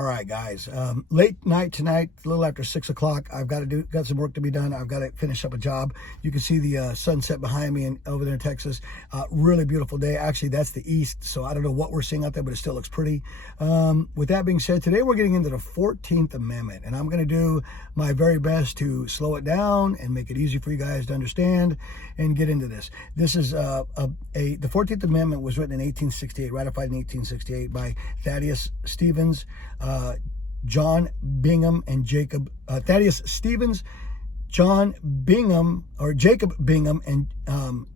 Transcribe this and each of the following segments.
All right, guys. Late night tonight, a little after 6 o'clock. I've got some work to be done. I've got to finish up a job. You can see the sunset behind me over there in Texas. Really beautiful day. Actually, that's the east, so I don't know what we're seeing out there, but it still looks pretty. With that being said, today we're getting into the 14th Amendment, and I'm going to do my very best to slow it down and make it easy for you guys to understand and get into this. This is the 14th Amendment was written in 1868, ratified in 1868 by Thaddeus Stevens, John Bingham, and Jacob Thaddeus Stevens, John Bingham, or Jacob Bingham, and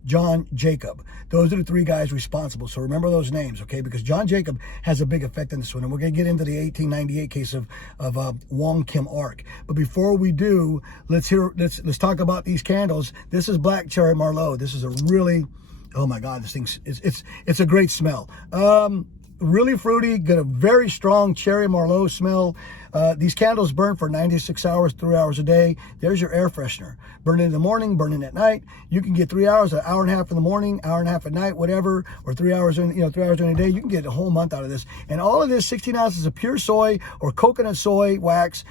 John Jacob. Those are the three guys responsible. So remember those names, okay? Because John Jacob has a big effect on this one, and we're going to get into the 1898 case of Wong Kim Ark. But before we do, let's talk about these candles. This is Black Cherry Marlowe. This is a really, oh my God, this thing's it's a great smell. Really fruity, got a very strong cherry Marlowe smell. These candles burn for 96 hours, 3 hours a day. There's your air freshener. Burn it in the morning, burn it at night. You can get 3 hours, an hour and a half in the morning, hour and a half at night, whatever, or 3 hours in, 3 hours during the day. You can get a whole month out of this. And all of this, 16 ounces of pure soy or coconut soy wax,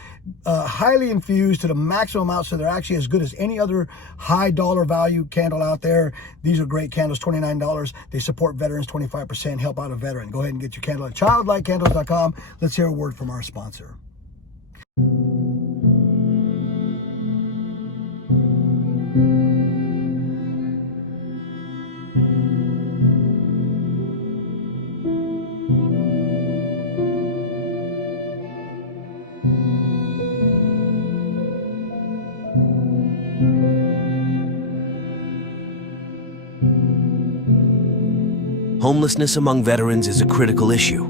highly infused to the maximum amount, so they're actually as good as any other high dollar value candle out there. These are great candles, $29. They support veterans, 25%, help out a veteran. Go ahead and get your candle at childlightcandles.com. Let's hear a word from our sponsor. Homelessness among veterans is a critical issue.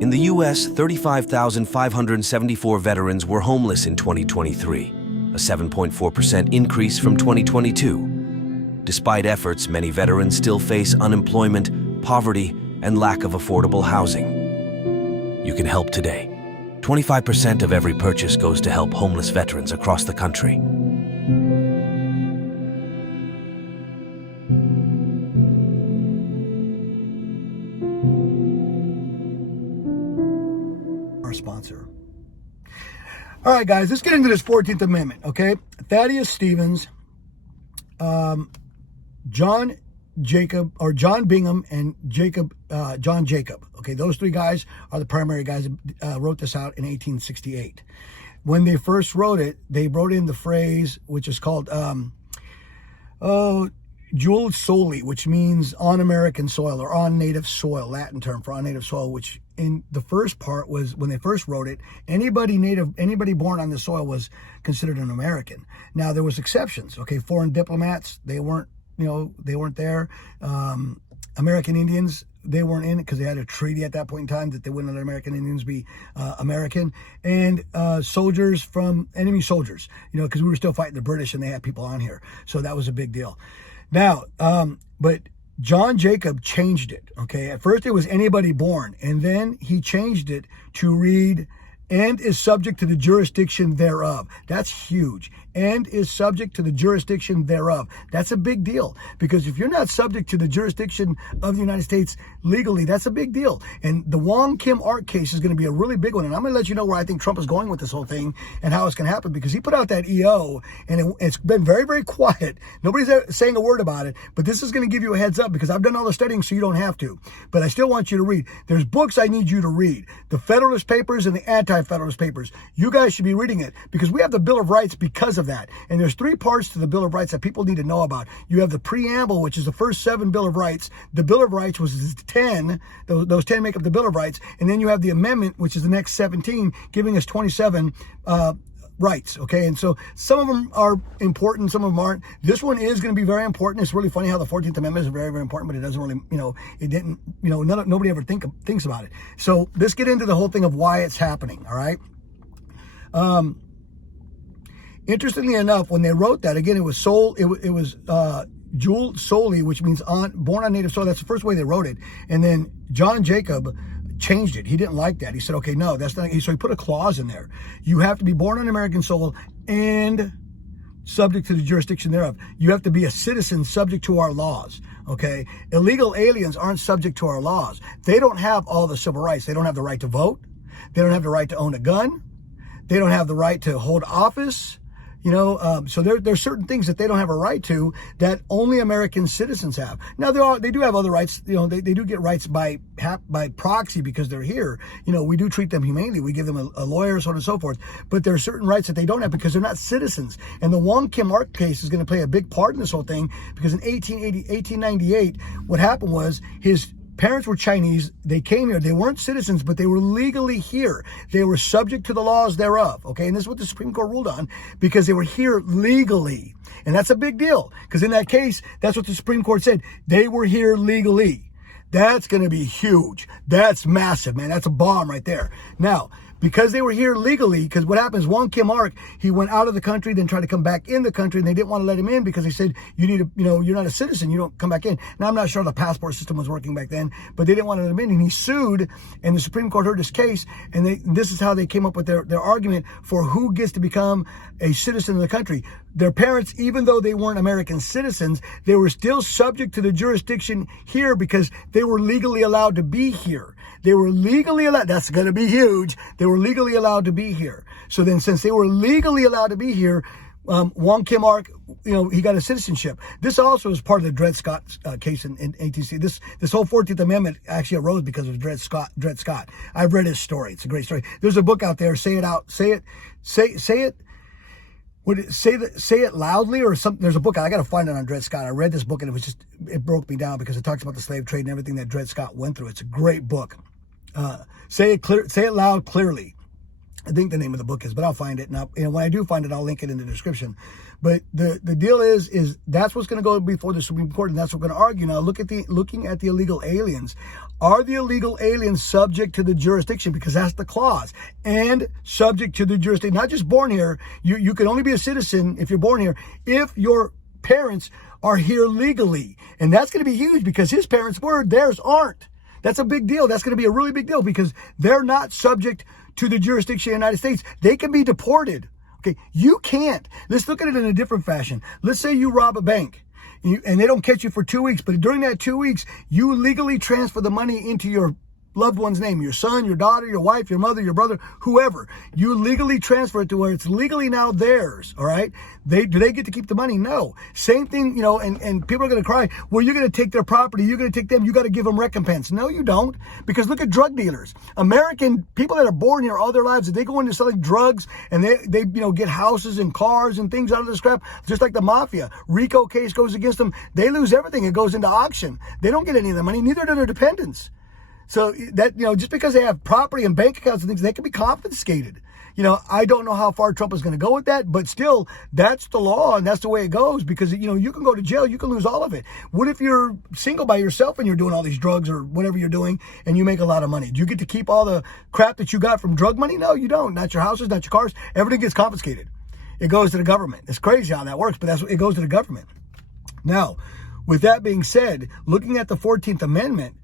In the U.S., 35,574 veterans were homeless in 2023, a 7.4% increase from 2022. Despite efforts, many veterans still face unemployment, poverty, and lack of affordable housing. You can help today. 25% of every purchase goes to help homeless veterans across the country. Sponsor. All right, guys, let's get into this 14th Amendment, okay? Thaddeus Stevens, John Bingham, and John Jacob. Okay, those three guys are the primary guys that wrote this out in 1868. When they first wrote it, they wrote in the phrase, which is called Jul soli, which means on American soil or on native soil, Latin term for on native soil, which in the first part was when they first wrote it, anybody born on the soil was considered an American. Now there was exceptions, okay? Foreign diplomats, they weren't there. American Indians, they weren't in it because they had a treaty at that point in time that they wouldn't let American Indians be American. And soldiers from enemy soldiers, because we were still fighting the British and they had people on here. So that was a big deal. Now, but John Jacob changed it, okay? At first it was anybody born, and then he changed it to read, and is subject to the jurisdiction thereof. That's huge. And is subject to the jurisdiction thereof. That's a big deal, because if you're not subject to the jurisdiction of the United States legally, that's a big deal. And the Wong Kim Ark case is going to be a really big one. And I'm going to let you know where I think Trump is going with this whole thing and how it's going to happen, because he put out that EO and it's been very, very quiet. Nobody's saying a word about it, but this is going to give you a heads up, because I've done all the studying so you don't have to. But I still want you to read. There's books I need you to read. The Federalist Papers and the Anti-Federalist Papers. You guys should be reading it, because we have the Bill of Rights because of that. And there's three parts to the Bill of Rights that people need to know about. You have the preamble, which is the first 7 Bill of Rights. The Bill of Rights was 10. Those 10 make up the Bill of Rights. And then you have the amendment, which is the next 17, giving us 27 rights, okay? And so some of them are important, some of them aren't. This one is going to be very important. It's really funny how the 14th Amendment is very, very important, but it doesn't really, it didn't, nobody ever thinks about it. So let's get into the whole thing of why it's happening, all right? Interestingly enough, when they wrote that, again, it was Jul soli, which means born on native soil. That's the first way they wrote it. And then John Jacob changed it. He didn't like that. He said, okay, no, that's not. So he put a clause in there. You have to be born on American soil and subject to the jurisdiction thereof. You have to be a citizen subject to our laws. Okay. Illegal aliens aren't subject to our laws. They don't have all the civil rights. They don't have the right to vote. They don't have the right to own a gun. They don't have the right to hold office. So there's certain things that they don't have a right to that only American citizens have. Now they do have other rights. They do get rights by proxy because they're here. We do treat them humanely. We give them a lawyer, so on and so forth. But there are certain rights that they don't have because they're not citizens. And the Wong Kim Ark case is going to play a big part in this whole thing because in 1898, what happened was his parents were Chinese. They came here. They weren't citizens, but they were legally here. They were subject to the laws thereof. Okay. And this is what the Supreme Court ruled on because they were here legally. And that's a big deal because in that case, that's what the Supreme Court said. They were here legally. That's going to be huge. That's massive, man. That's a bomb right there. Now, because they were here legally, because what happens, Wong Kim Ark, he went out of the country, then tried to come back in the country, and they didn't want to let him in because they said, you're not a citizen, you don't come back in. Now, I'm not sure the passport system was working back then, but they didn't want to let him in, and he sued, and the Supreme Court heard his case, and this is how they came up with their argument for who gets to become a citizen of the country. Their parents, even though they weren't American citizens, they were still subject to the jurisdiction here because they were legally allowed to be here. They were legally allowed. That's going to be huge. They were legally allowed to be here. So then since they were legally allowed to be here, Wong Kim Ark, he got a citizenship. This also is part of the Dred Scott case in ATC. This whole 14th Amendment actually arose because of Dred Scott. I've read his story. It's a great story. There's a book out there, Say It Loudly or something. There's a book. I got to find it on Dred Scott. I read this book and it broke me down because it talks about the slave trade and everything that Dred Scott went through. It's a great book. Say It Loud Clearly. I think the name of the book is, but I'll find it. And when I do find it, I'll link it in the description. But the deal is that's what's going to go before the Supreme Court, and that's what we're going to argue now. Looking at the illegal aliens. Are the illegal aliens subject to the jurisdiction? Because that's the clause. And subject to the jurisdiction. Not just born here. You can only be a citizen if you're born here if your parents are here legally. And that's going to be huge because his parents were, theirs aren't. That's a big deal. That's going to be a really big deal because they're not subject to the jurisdiction of the United States. They can be deported. Okay, you can't. Let's look at it in a different fashion. Let's say you rob a bank and they don't catch you for 2 weeks, but during that 2 weeks, you legally transfer the money into your loved one's name, your son, your daughter, your wife, your mother, your brother, whoever. You legally transfer it to where it's legally now theirs, all right? Do they get to keep the money? No. Same thing, and people are going to cry, well, you're going to take their property, you're going to take them, you got to give them recompense. No, you don't, because look at drug dealers. American people that are born here all their lives, if they go into selling drugs and they get houses and cars and things out of this crap, just like the mafia. RICO case goes against them, they lose everything. It goes into auction. They don't get any of the money, neither do their dependents. So that, just because they have property and bank accounts and things, they can be confiscated. I don't know how far Trump is going to go with that, but still, that's the law and that's the way it goes because, you can go to jail, you can lose all of it. What if you're single by yourself and you're doing all these drugs or whatever you're doing and you make a lot of money? Do you get to keep all the crap that you got from drug money? No, you don't. Not your houses, not your cars. Everything gets confiscated. It goes to the government. It's crazy how that works, but it goes to the government. Now, with that being said, looking at the 14th Amendment,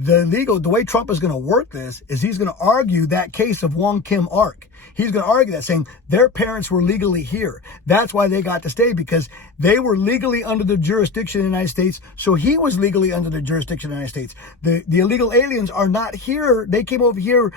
the way Trump is going to work this is he's going to argue that case of Wong Kim Ark. He's going to argue that, saying their parents were legally here. That's why they got to stay, because they were legally under the jurisdiction of the United States. So he was legally under the jurisdiction of the United States. The illegal aliens are not here. They came over here,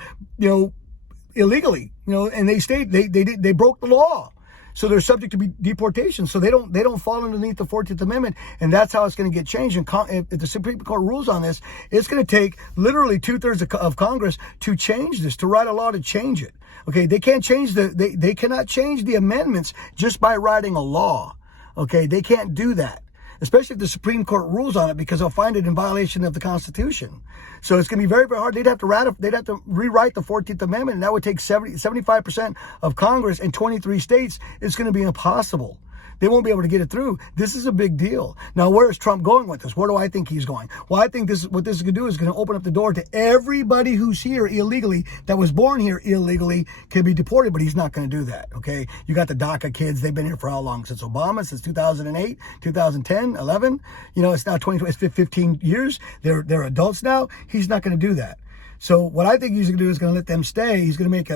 illegally, and they stayed. They broke the law. So they're subject to be deportation. So they don't fall underneath the 14th Amendment, and that's how it's going to get changed. And if the Supreme Court rules on this, it's going to take literally 2/3 of Congress to change this, to write a law to change it. Okay, they can't change they cannot change the amendments just by writing a law. Okay, they can't do that, especially if the Supreme Court rules on it, because they'll find it in violation of the Constitution. So it's going to be very, very hard. They'd have to rewrite the 14th Amendment, and that would take 75% of Congress and 23 states. It's going to be impossible. They won't be able to get it through. This is a big deal. Now, where is Trump going with this? Where do I think he's going? Well, I think what this is going to do is going to open up the door to everybody who's here illegally, that was born here illegally, can be deported, but he's not going to do that, okay? You got the DACA kids. They've been here for how long? Since Obama? Since 2008, 2010, 11? It's now 2020, it's 15 years. They're adults now. He's not going to do that. So what I think he's going to do is going to let them stay. He's going to make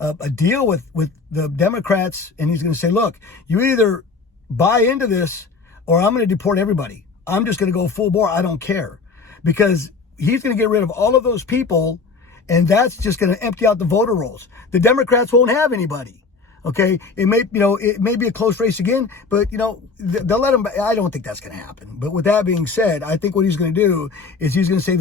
a deal with the Democrats, and he's going to say, look, you either buy into this or I'm going to deport everybody. I'm just going to go full bore. I don't care, because he's going to get rid of all of those people, And that's just going to empty out the voter rolls. The Democrats won't have anybody. Okay, it may be a close race again, but they'll let him. I don't think that's going to happen. But with that being said, I think what he's going to do is he's going to say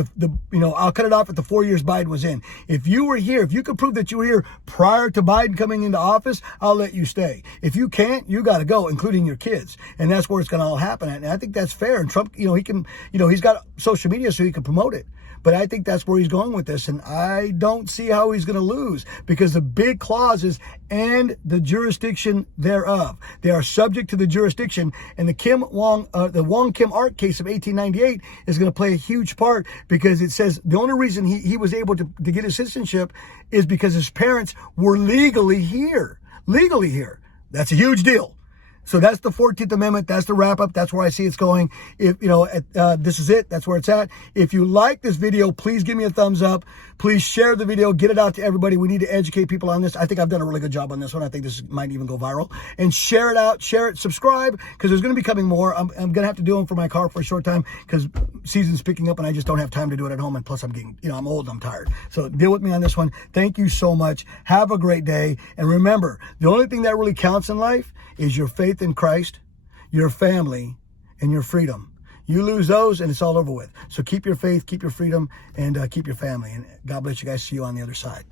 I'll cut it off at the 4 years Biden was in. If you were here, if you could prove that you were here prior to Biden coming into office, I'll let you stay. If you can't, you got to go, including your kids. And that's where it's going to all happen at. And I think that's fair. And Trump, he can, he's got social media so he can promote it. But I think that's where he's going with this. And I don't see how he's going to lose, because the big clause is, and the jurisdiction thereof. They are subject to the jurisdiction. And the Wong Kim Ark case of 1898 is going to play a huge part, because it says the only reason he was able to get his citizenship is because his parents were legally here. Legally here. That's a huge deal. So that's the 14th Amendment. That's the wrap up. That's where I see it's going. If this is it. That's where it's at. If you like this video, please give me a thumbs up. Please share the video. Get it out to everybody. We need to educate people on this. I think I've done a really good job on this one. I think this might even go viral. And share it out. Share it. Subscribe, because there's going to be coming more. I'm going to have to do them for my car for a short time, because season's picking up and I just don't have time to do it at home. And plus I'm getting, I'm old and I'm tired. So deal with me on this one. Thank you so much. Have a great day. And remember, the only thing that really counts in life is your faith in Christ, your family, and your freedom. You lose those and it's all over with. So keep your faith, keep your freedom, and keep your family. And God bless you guys. See you on the other side.